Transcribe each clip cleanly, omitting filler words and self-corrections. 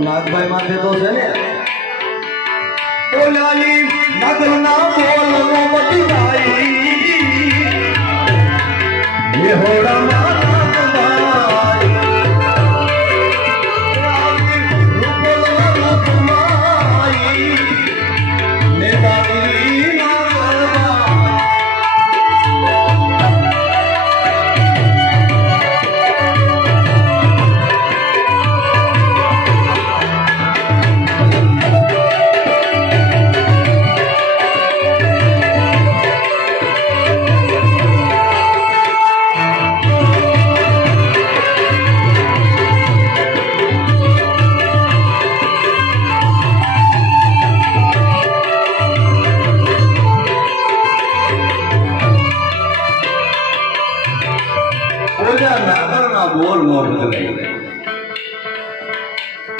નાગભાઈ માથે તો છે ને બોલાલી નગરના બોલનો મટી જાય એ હોડા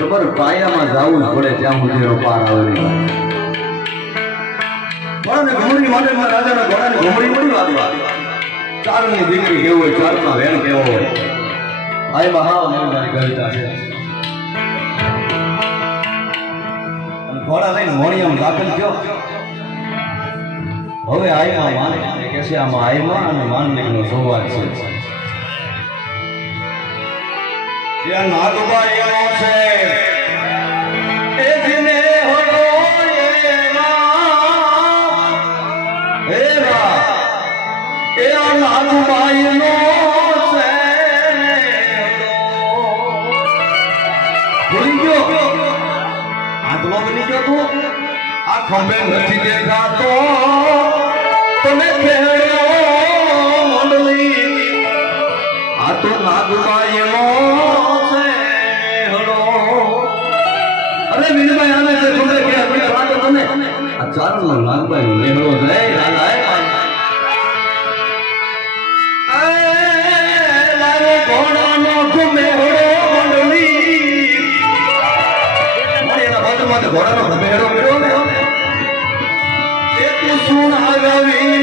તમારે પાયામાં જવું પડે ત્યાં સુધી પાર આવે ઘોડાને ઘોડી માટે રાજાના ઘોડાને ઘોડી મળી વાત ચારની દીકરી કેવું હોય ચારના વેણ કેવો હોય આ મહા મારી કવિતા છે ઘોડા લઈને મોણિયામાં દાખલ થયો હવે આઈમાં માને કે છે આમાં આઈમાં અને માનવીનો સંવાદ છે ત્યાં નાગભાઈ એનો છે એ દિને હોડો એવા એ નાગભાઈ નો છે ભૂલી ગયો આટલો બની ગયો તું આ ખંભે નથી દેખાતો તમે ખેડ્યો મંડળી આ તો નાગભાઈ નો ચારનો નાગભાઈ નો લેહડો જાય લાલો ઘોડાનો ઘુમેડો મંડળી એના બાજુમાં ઘોડાનો ઘુમેડો કર્યો ને એ તું સુણ આગવી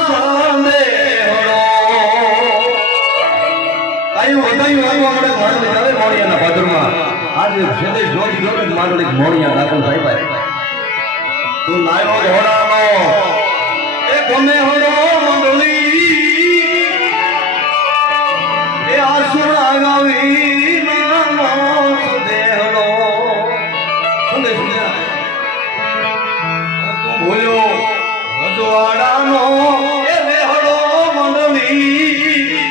સંદેહડો આયુ વધાયું આવવા મળે ઘોડા ચાલે મોણિયાના બાજુમાં આજે છેલ્લે જોજ જોજ માંડળી મોણિયા દાખલ થાય ભાઈ તું નાયો ઘોડાનો એ ગમે હોડો મંડળી એ આસુર આગાવી નાનો દેહડો સંદેશ તું બોલ્યો રજવાડાનો એ દેહડો મંડળી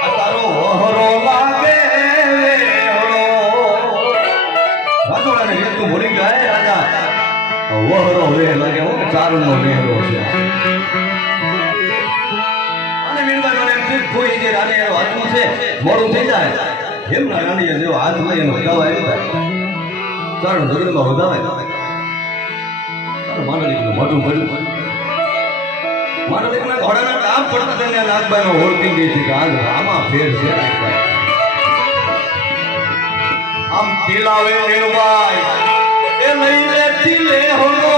આ તારો વહરો લાગે રજવાડાને તું ભૂલી જાય રાજા વહરો વે લાગે હું ચારનો વેહરો છે અને મીરભાઈ મને એમ થયું કોઈ જે રાણી એનો હાથમાં છે મોડું થઈ જાય એમ ના રાણીએ જેવો હાથ લઈ એનો વધાવા આવી જાય ચારણ જગતમાં વધાવે માંડળી મોટું ભર્યું માંડળીના ઘોડાના કામ પડતા તેને નાગભાઈનો ઓળખી ગઈ છે કે આજ આમાં ફેર છે નાગભાઈ આમ ખીલાવે મીરભાઈ એ લઈને ચીલે હોડો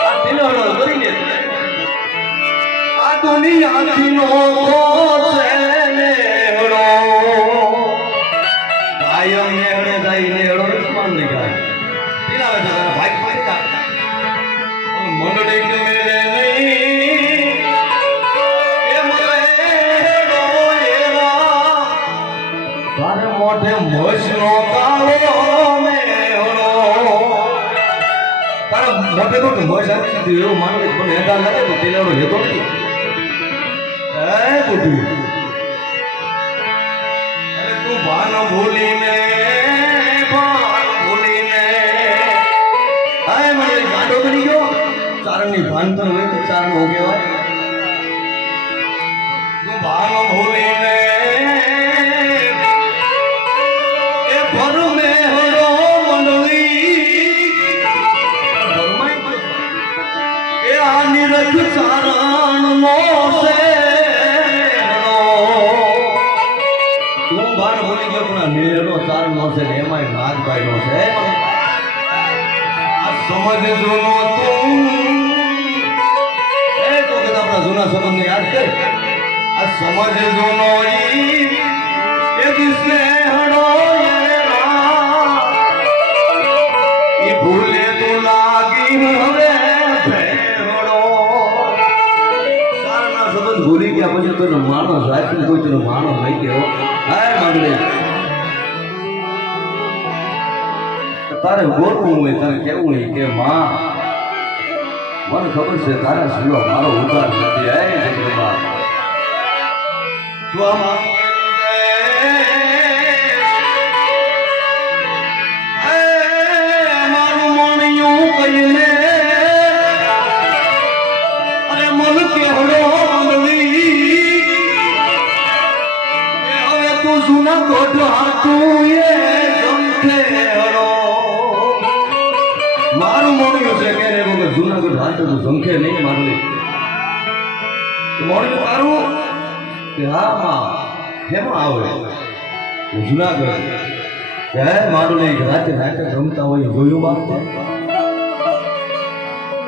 આ ઢીલોડો કરીને આ દુનિયાથી નો છે ને હોડો કાયમ નેહડે જાય નેહડો માન નહીં ગાય ઢીલાવે છે તારા ભાઈ ભાઈ મંડળી કે મેરે નહીં એ મરેડો એવા તારે મોઢે મોજનો કાળો મોટે તો મોજ આવી દીધું એવું માનવ પણ હેડા લાગે તો તેલાડો લેતો નથી એ બુઢી અરે તું ભાન ભૂલીને હાય મને ગાડો બની ગયો ચારણની ભાન તો હોય તો ચારણ હો કહેવાય તું ભાન ભૂલીને એ ભર મે હોડો નિરખ ચારણ નો છે તું ભાન ભૂલી ગયો પણ નિરખનો ચારણ નો છે એમાં નાગભાઈ નો છે આ સમજ જૂનો તું એ તો કદાચ આપણા જૂના સંબંધને યાદ કર આ સમજ જૂનો એ किसने हड़ो ये भूले तो लागी हवे भेड़ो सारा सबंध भूली गया પછી તો માણસ રાખી કોઈ તો માણસ નહીં ગયો હાય માંગલે તારે બોલવું હોય તારે કેવું હોય કે માં મને ખબર છે તારા સિવાય મારો ઉદ્ધાર નથી હે જગદંબા તું મારું મોણિયું કહીને અરે મન કેવડો મંગળી હવે તું જૂના કોઠો હાથું એ સંખેડો મારું મોણિયું છે કે રે વગર જૂનાગઢ હાથું સંખે નહીં મારું મોણિયું તારું કે હા માં કેમ આવે જૂનાગઢ હે મારું નહીં રાતે નાટક રમતા હોય જોયું બાપ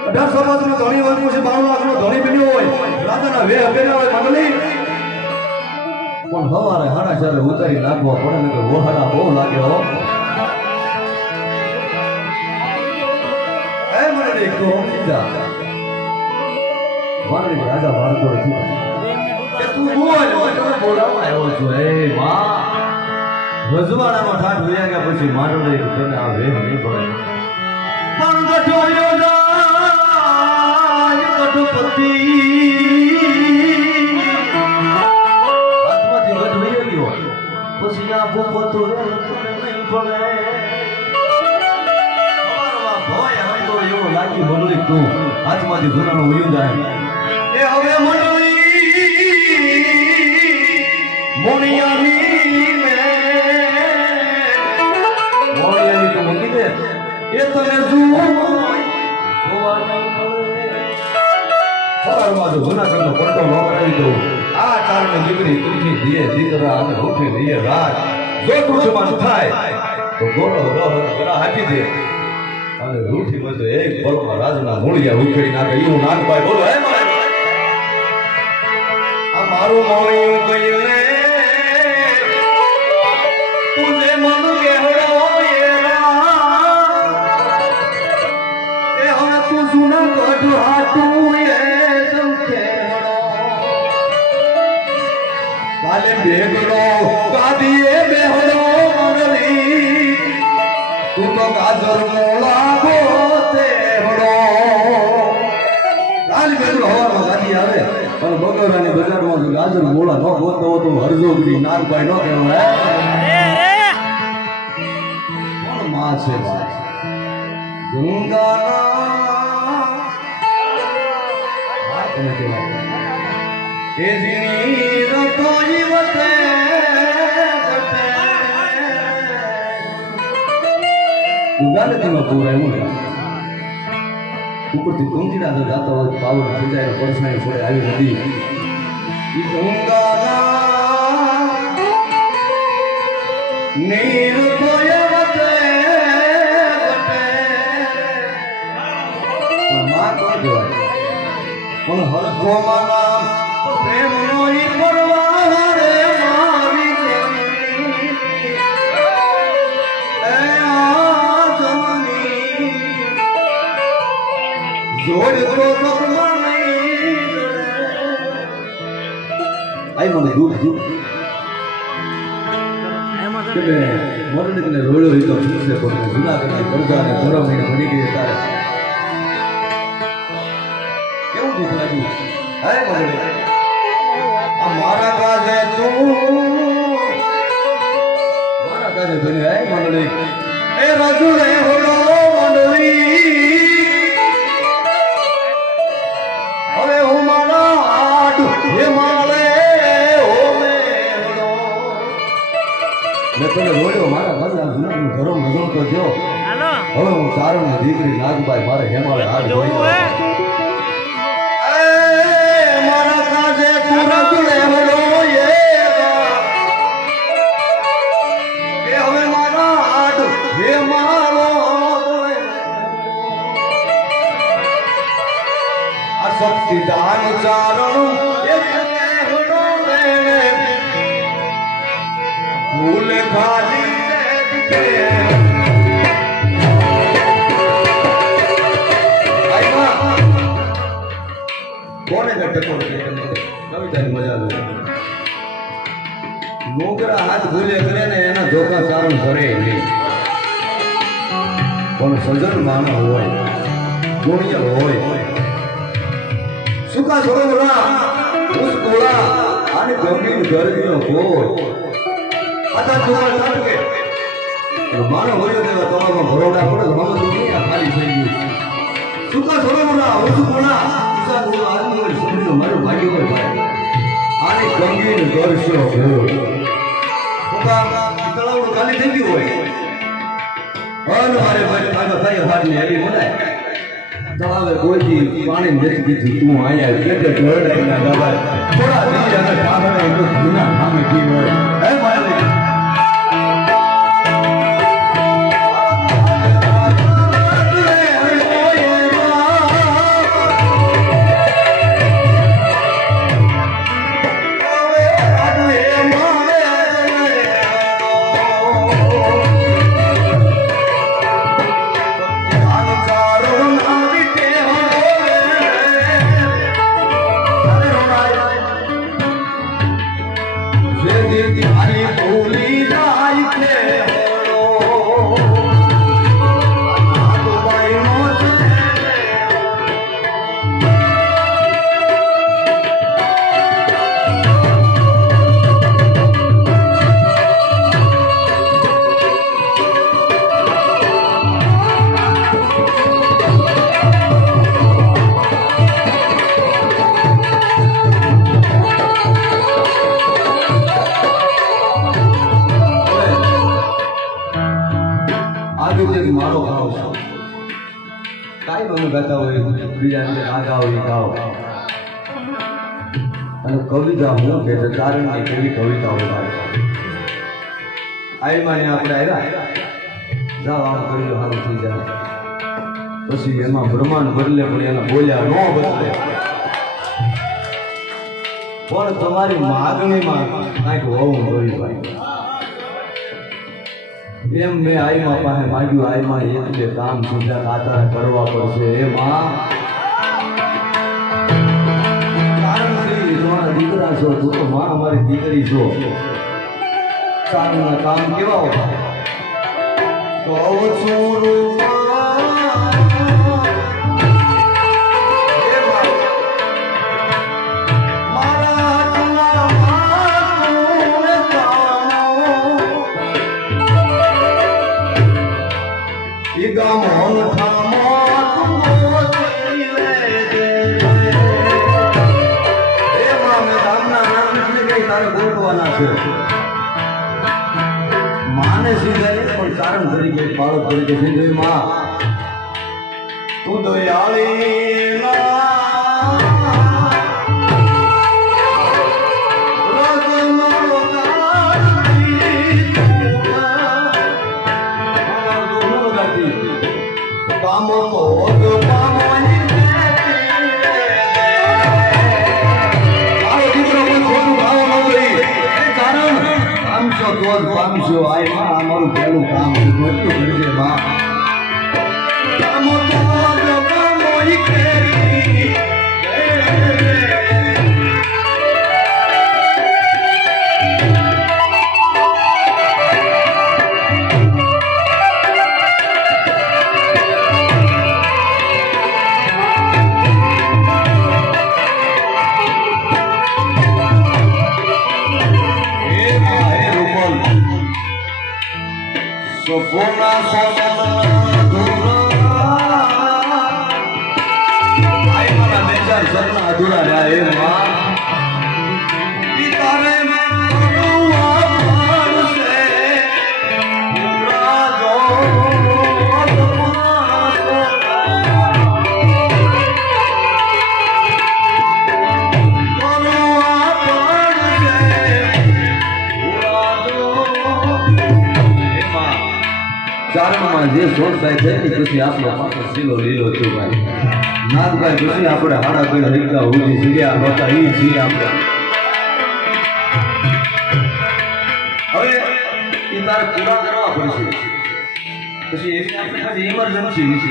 18 સમાજનું ધણી વર્ગનું છે 92 લાખનો ધણી બન્યો હોય રાજાના વેહ બેના હોય માંગલી પણ સવારે 4:30 ઉતારી નાખવા પડે ને તો વહાડા બહુ લાગે હો એ મને એક તો સમજા મારે રાજા બાળકો નથી કે તું બોલ મને બોલાવવા આવ્યો છો એ માં રજવાડાનો ઠાઠ વયા ગયા પછી મારો તને આ વેહ નહીં પડે પણ ગઠોયો જાય ગઠપતિ હાથમાંથી ગઠ વયો ગયો પછી આ ભૂપો તો નહીં પડે અમારા ભય હવે તો એવો લાગી મંડળી તું હાથમાંથી જૂનાનું વયું જાય એ હવે મંડળી મોણિયાની એ તને સવારમાં જૂનાગઢનો પડતો ન કરાવી દઉં આ કારણે દીકરી તુલસી દીએ દીકરા અને રૂઠી દીએ રાત જો ટૂંચમાં થાય તો ગોળો ગરા હાકી દે અને રૂઠી માં તો એક પળમાં રાજના મૂળિયા ઉખેડી નાખે એવું નાનભાઈ બોલો હે મારે આ મારું મોણિયું કહ્યું ને તુજે મન કેહડો જૂનાગઢ હાથું એ સંખેડો કાલે બેગડો કાદીએ બેહડો મંગલી તું તો ગાજર મોલા ગોતેડો કાલે બેગડો હવામાં ગાડી આવે પણ બગોરાની બજારમાં ગાજર મોલા ન ગોતો તો હરજોગરી નાગભાઈ ન કહેવાય કોણ માં છે ગંગાના એ જીની રતોઈ વતે ઉગાડતીમાં પૂરાયું ઉપરથી કુંજીડા જો જાતો હોય પાવર ખીજાય પરસાઈ છોડે આવી નદી ઈ ગંગાના નીર તોય વતે પણ માં તો જોવાય પણ હરખો માના પ્રેમનો ઈ પરવા રે મારી એ આ જમની જોડ તો કરમાં નહીં આઈ મને દૂધ દૂધ કે મે મોરને રોળ્યો ઈ તો ઠીક છે પણ જૂનાગઢની પ્રજાને ધરમ નહીં ભણી ગઈ તારે કેવું દુઃખ લાગ્યું હે મને અમારા કાજે તું મારા કાજે બની હે મંડળી એ રજુડે હોડો મંડળી હવે હું મારા આડ હે મારે હોમે હોડો મેં તને રોડ્યો મારા કાજે જૂનાનું ઘરો મગણ તો જો હવે હું તારું દીકરી નાગભાઈ મારે હેમાળે હાથ ધોઈ મારા કાજે તું રજુડે હોડો દાન ચારણ ફૂલ ખાલી કોને ટકો કવિતાની મજા લો નોકરા હાથ ભૂલે કરે ને એના ધોકા ચારણ કરે નહીં પણ સજન માનવ હોય ગુણિયલ હોય સુકા છોકરા ઉસકોળા અને ગંભીર ગરમીનો કોઈ આતા છોકરા સાટકે માનવ હોય તેવા તમારા ભરોડા પડે મામા દુનિયા ખાલી થઈ ગયું સુકા છોકરા ઉસકોળા ઉસા બોલો આદમી હોય છોકરીનો મારું ભાગ્ય હોય ભાઈ આને ગંભીર ગરશો હોય તળાવડું ખાલી થઈ ગયું હોય અને મારે ભાઈ આગળ ભાઈ હાથની હેલી બોલાય તળાવે કોઈથી પાણી નથી દીધું તું અહીંયા કેટે ઢોળાઈના દબાય થોડા દી અને પાછળ એટલું ગુના સામે કી હોય હે મારે મારો ભાવ છે કાઈ તમે ગાતા હોય બીજા રાગા હોય ગાઓ અને કવિતા હું કે તારણની કેવી કવિતા હોય આઈમાં આપણે આવ્યા જાવ આમ કર્યું સારું થઈ જાય પછી એમાં બ્રહ્માંડ બદલે પણ એના બોલ્યા ન બદલે પણ તમારી માગણીમાં કાંઈક હોવું જોઈએ ભાઈ એમ મેં આઈમાં પાસે માગ્યું આઈમાં એક બે કામ સીધા કાતરા કરવા પડશે એમાં તમારા દીકરા છો તું તો માં અમારી દીકરી છો સારના કામ કેવા હોય તો માને સીધા પણ કારણ તરીકે બાળક તરીકે સીધું માં તું દયાળી કામો પામશો આઈમાં અમારું પહેલું કામ એટલું કરજે માં સોના સોના આઈ મારા બેચાર સપના અધૂરા રહ્યા એ માં પિતારે ચારણમાં જે શોધ થાય છે ને પછી આપણો પાછો સીલો લીલો છું ભાઈ નાથભાઈ પછી આપણે હાડા કોઈ હરિકા ઉજી સીર્યા નહોતા એ છીએ આપણે હવે પછી એવી આપણે ખાલી ઇમરજન્સી વિશે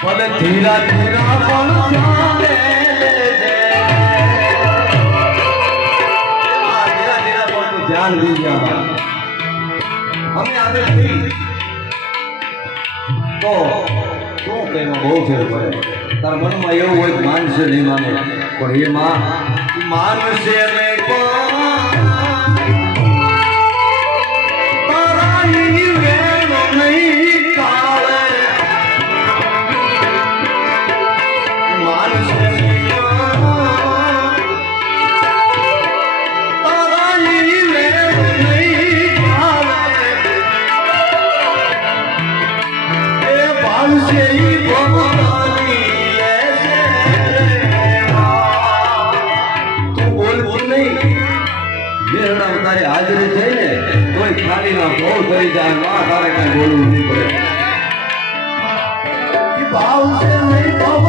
ભલે ધીરા ધીરા પણ ચાલે ધ્યાન દીજે અમે આગળ થઈ તો શું કહેવા બહુ ફેર પડે તારા મનમાં એવું હોય માનશે નહીં માને પણ એ માનશે નહીં હાજરી થઈ ને કોઈ ખાલી ના બહુ થઈ જાય માં તારે કઈ બોલવું નહીં પડે ભાવ છે નહીં ભાવ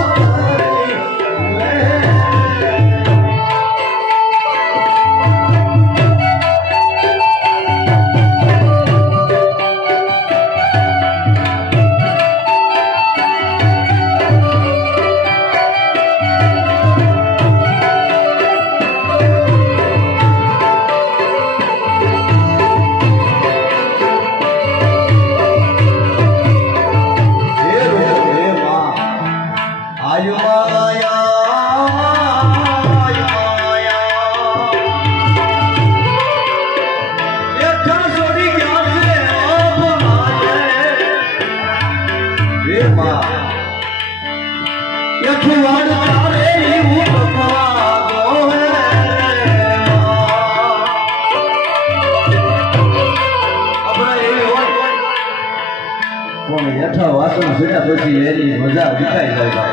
યથા વાસણ જોયા પછી એની મજા દેખાઈ જાય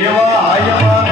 એવા આયમાં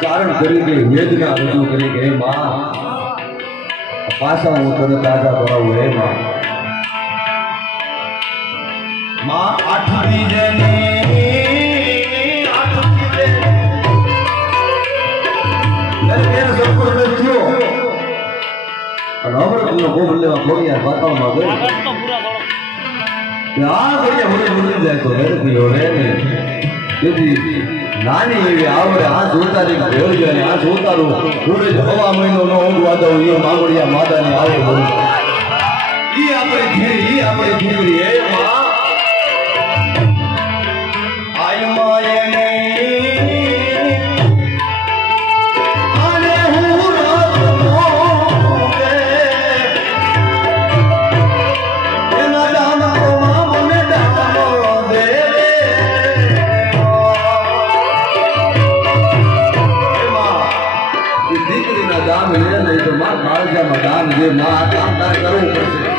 ચારણ તરીકે વેદના રજૂ કરી કે હે માં પાછા હું તને તાજા કરાવું હે માં આઠમી જની નાની એવી આવડે આ જોતારી ભેળ જાય આ જોતારું સૂરજ હવા મહિનો નો ઊંઘવા દઉં એ માંગડિયા માતાની આવે બોલ ઈ આપણે ધીરી એ માં આય માયને આને હું રાતનો કે એના દામા મને દામો દે દામ લે નહીં તો માં કાળજામાં દામ જે માં કામ તારે કરવું પડશે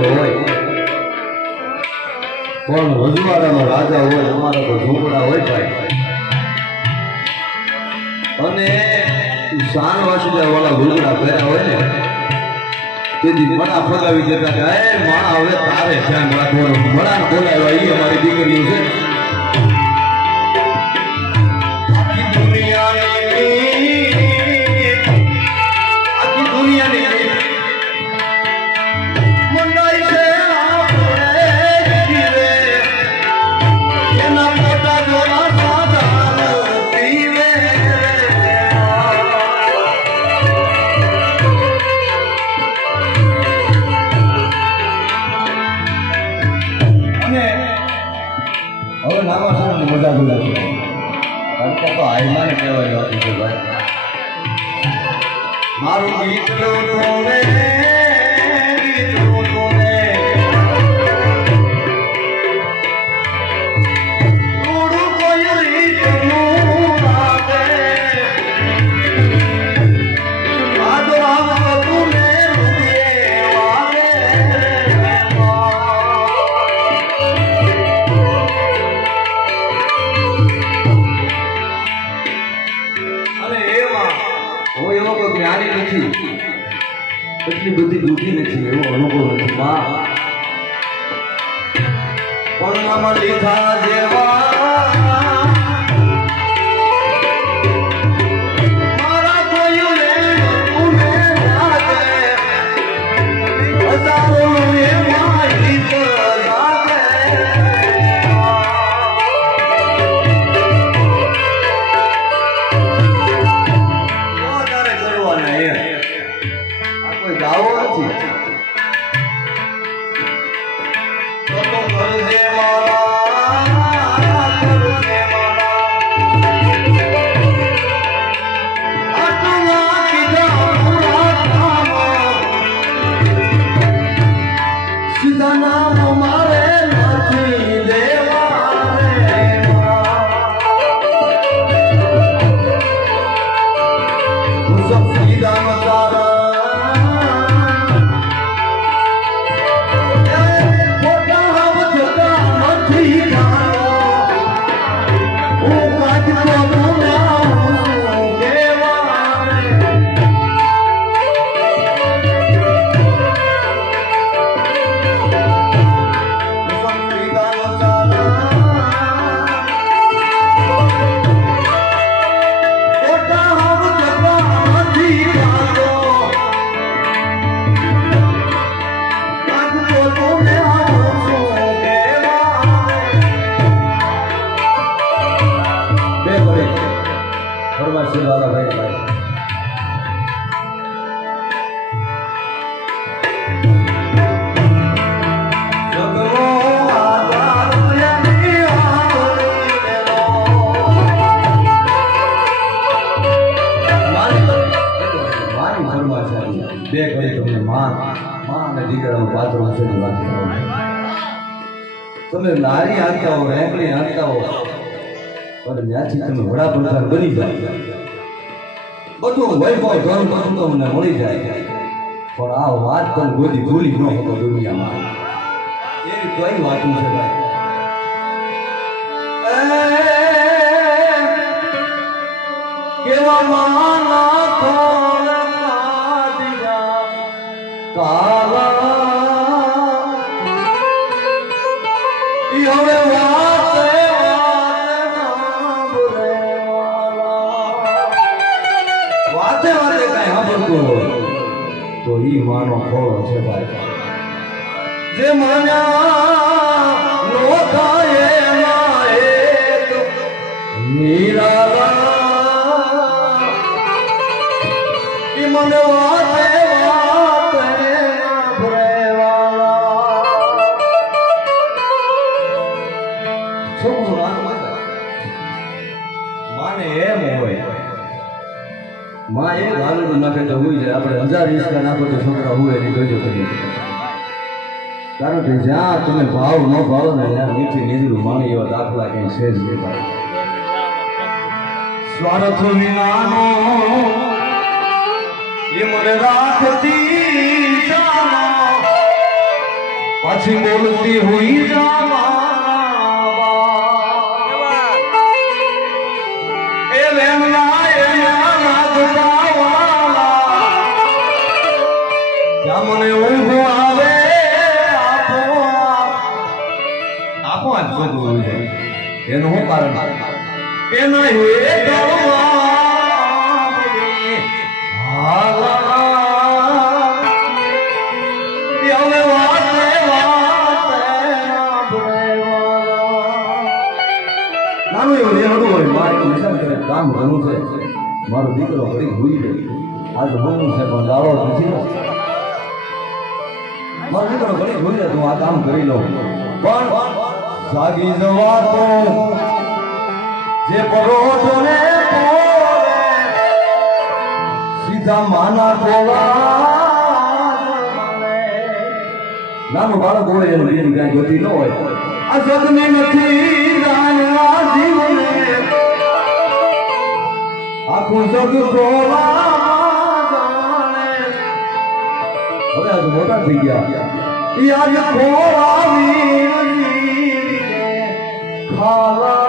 ગયો હોય પણ રજવાડાનો રાજા હોય અમારા તો ઝૂંપડા હોય ભાઈ અને શાન વાસુદેવ વાળા ઝૂંપડા પહેર્યા હોય ને તેથી મણા ફગાવી દેતા કે એ માં હવે તારે ધ્યાન રાખવાનું મણા બોલાવ્યા એ અમારી દીકરીઓ છે મજા બોલાવી તો આયમાને કહેવાય હતું કે ભાઈ મારું ગીત લો તોને એટલી બધી બુદ્ધિ નથી એવો અનુભવ નથી માં પણ લીધા જેવા મારા કોઈ રે તુને લાગે હજારો એ મારી તો લાગે ઓરે કરવાના એ જાઓ નથી બે ઘડી તમને માં અને દીકરાનું પાત્ર હશેની વાત કરો તમે નારી આંકતા હો રેંકડી આંકતા હો પણ ત્યાંથી તમે વડાપ્રધાન બની જાય બધું વૈભવ ધન બધું તમને મળી જાય પણ આ વાત પણ ગોદી ભૂલી ન હતો દુનિયામાં એવી કઈ વાતું છે ભાઈ કેવા માના તો ઈ માનો ખોળો છે ભાઈ જે માન્યા લોકાએ માએ નિરાલા ઈ મને વાતે માને એમ હોય માં એ ગાલું નાખે તો હોય જાય આપણે 1000 ઈસકા નાખો તો છોકરા હોય એની જોજો કરી કારણ કે જ્યાં તમે ભાવ ન ભાવો ને ત્યાં મીઠી નીંદરું માણી એવા દાખલા કઈ છે જ નહીં ભાઈ સ્વાર્થ વિનાનો એ મને રાખતી જાનો પછી બોલતી હુઈ જા એ વેમલા એના લાગતા વાલા જ્યાં મને ઊંઘ આવે આપો આજ બધું હોય છે એનું શું કારણ એના હે કામ ઘણું છે મારો દીકરો ઘડી ભૂલી ગયો આજ બહુ છે પણ ગાળો નથી મારો દીકરો ઘડી ભૂલી જાય તું આ કામ કરી લઉં પણ જાગી જવા તો જે પરોઠો ને સીધા માના ગોળા નાનું બાળક હોય એને બીજી કાંઈ ગતિ ન હોય આ જગને નથી જાણવા જીવને આખું જગ હવે આ મોટા થઈ ગયા યાદ ખાલા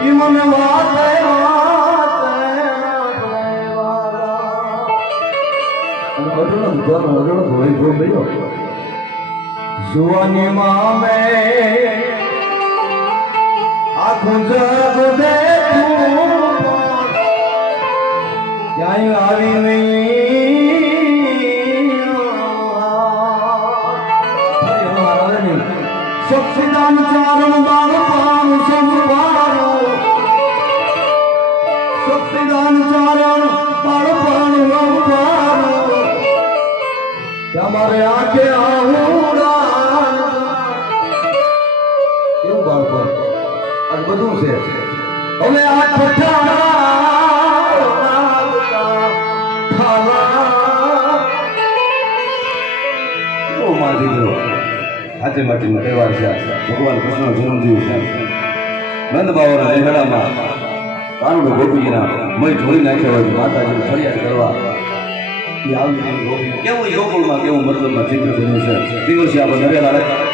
ઈ મને વાતે જુવાની મામે આખું જગ દેખું ક્યાંય આવી નહીં સક્ષિદાન ચારણ બાળ પાણ સંભાળો સક્ષિદાન ચારણ બાળ પાણ સંભાળો તમારે આંખે આહુડા કેવું બાળપણ આ બધું છે હવે આ આજે માટીનો તહેવાર છે ભગવાન કૃષ્ણનો જન્મદિવસ છે નંદ બાવાના લેહડામાં કાનુડો ગોપીના મય ઢોળી નાખ્યો હોય માતાજીને ફરિયાદ કરવા એ આવી ગોપી કેવું યોગમાં કેવું મતલબમાં ચિત્ર બન્યું છે દિવસે આપણે નરેલા